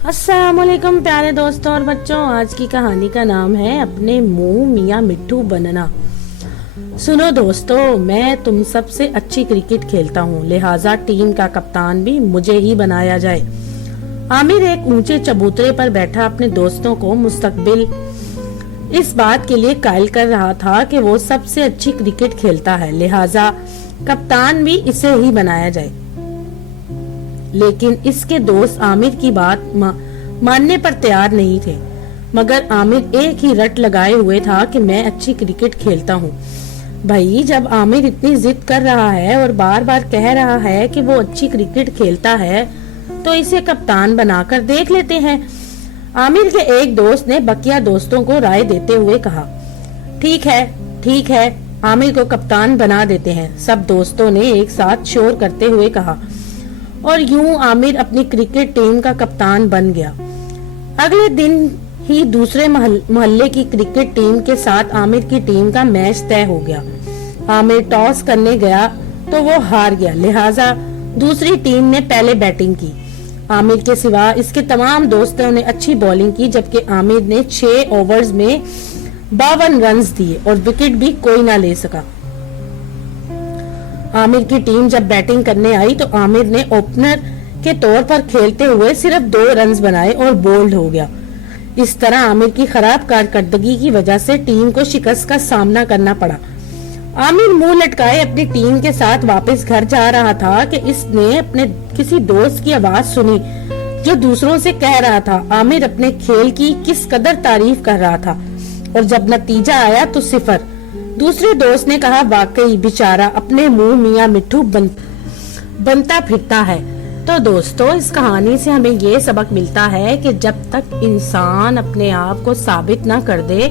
अस्सलामुअलैकुम प्यारे दोस्तों और बच्चों। आज की कहानी का नाम है अपने मुंह मियाँ मिट्ठू बनना। सुनो दोस्तों, मैं तुम सबसे अच्छी क्रिकेट खेलता हूँ, लिहाजा टीम का कप्तान भी मुझे ही बनाया जाए। आमिर एक ऊंचे चबूतरे पर बैठा अपने दोस्तों को मुस्तकबिल इस बात के लिए कायल कर रहा था कि वो सबसे अच्छी क्रिकेट खेलता है, लिहाजा कप्तान भी इसे ही बनाया जाए। लेकिन इसके दोस्त आमिर की बात मानने पर तैयार नहीं थे। मगर आमिर एक ही रट लगाए हुए था कि मैं अच्छी क्रिकेट खेलता हूँ। भाई, जब आमिर इतनी जिद कर रहा है और बार बार कह रहा है कि वो अच्छी क्रिकेट खेलता है, तो इसे कप्तान बनाकर देख लेते हैं। आमिर के एक दोस्त ने बकिया दोस्तों को राय देते हुए कहा, ठीक है, आमिर को कप्तान बना देते हैं। सब दोस्तों ने एक साथ शोर करते हुए कहा और यूं आमिर अपनी क्रिकेट टीम का कप्तान बन गया। अगले दिन ही दूसरे मोहल्ले की क्रिकेट टीम के साथ आमिर की टीम का मैच तय हो गया। आमिर टॉस करने गया तो वो हार गया, लिहाजा दूसरी टीम ने पहले बैटिंग की। आमिर के सिवा इसके तमाम दोस्तों ने अच्छी बॉलिंग की, जबकि आमिर ने 6 ओवर्स में 52 रन दिए और विकेट भी कोई ना ले सका। आमिर की टीम जब बैटिंग करने आई तो आमिर ने ओपनर के तौर पर खेलते हुए सिर्फ 2 रन बनाए और बोल्ड हो गया। इस तरह आमिर की खराब कारकर्दगी की वजह से टीम को शिकस्त का सामना करना पड़ा। आमिर मुंह लटकाए अपनी टीम के साथ वापस घर जा रहा था कि इसने अपने किसी दोस्त की आवाज सुनी जो दूसरों से कह रहा था आमिर अपने खेल की किस कदर तारीफ कर रहा था, और जब नतीजा आया तो 0। दूसरे दोस्त ने कहा, वाकई बेचारा अपने मुंह मियाँ मिट्ठू बनता फिरता है। तो दोस्तों, इस कहानी से हमें ये सबक मिलता है कि जब तक इंसान अपने आप को साबित ना कर दे